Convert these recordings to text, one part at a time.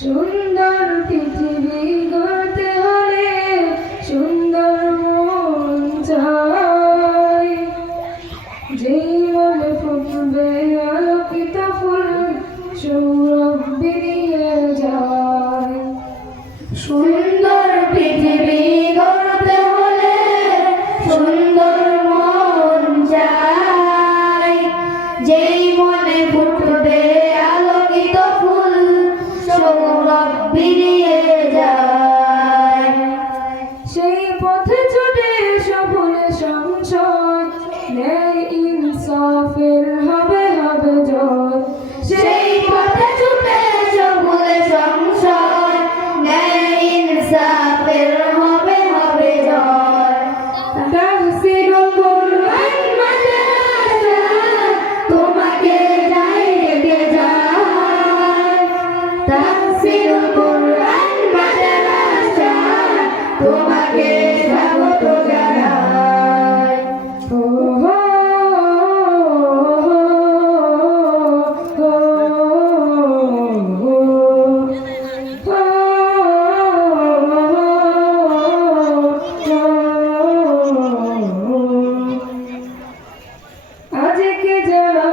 সুন্দর পৃথিবী গড়তে হলে সুন্দর মন চাই। যেই মনে ফুটবে আলোকিত ফুল সৌরভ বিলিয়ে যায়। সুন্দর পৃথিবী গড়তে হলে সুন্দর মন চাই। যেই মনে ফুটবে আলোকিত ফুল সৌরভ বিলিয়ে যায়। সেই পথে ছুটে সফলে সংশয়, ন্যায় ইনসাফের হবে হবে জয়। সেই পথে ছুটে সফলে সংশয়, ন্যায় ইনসাফের হবে হবে জয়। তাফসীরুল কুরআন মাদ্রাসা তোমাকে যাই ডেকে যায়। তাফসীরুল কুরআন মাদ্রাসা তোমাকে স্বাগত জানাই। ও হো আজকে যারা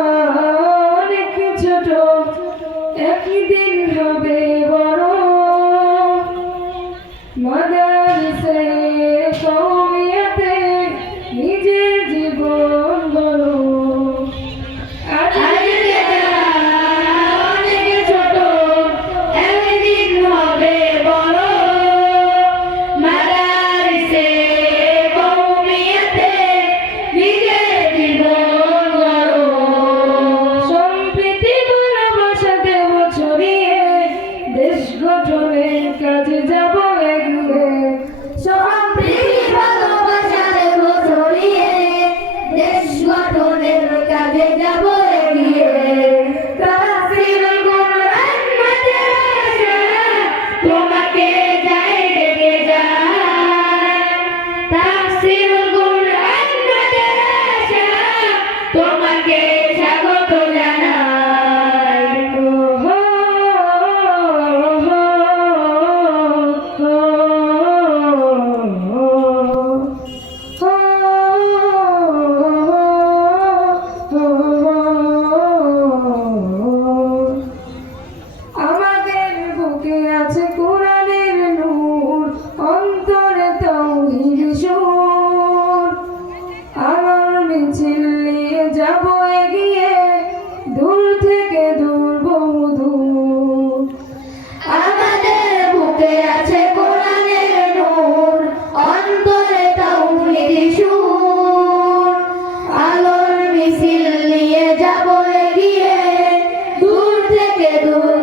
অনেক ছোট একদিন হবে বড়। মাদ্রাসে কওমিয়াতে নিজের জীবন গড়ো। আজকে যারা অনেক ছোট একদিন হবে বড়। মাদ্রাসে কওমিয়াতে নিজের জীবন গড়ো। সম্প্রীতি ভালোবাসা দেব ছড়িয়ে দেশ গঠনের কাজে যাব এগিয়ে। সম্প্রীতি ভালোবাসা দেব ছড়িয়ে দেশ গঠনের কাজে যাব এগিয়ে। তাফসীরুল কুরআন মাদ্রাসা তোমাকে যাই ডেকে যায়। তাফসীরুল কুরআন মাদ্রাসা তোমাকে স্বাগত জানাই। ও হো আমাদের বুকে আছে কোরআনের নূর, অন্তরে তাওহীদ সুর। আলোর মিছিল নিয়ে যাব এগিয়ে দূর থেকে দূর বহু দূর। আমাদের বুকে আছে কোরআনের নূর, অন্তরে তাওহীদ সুর। আলোর মিছিল নিয়ে যাব এগিয়ে দূর থেকে দূর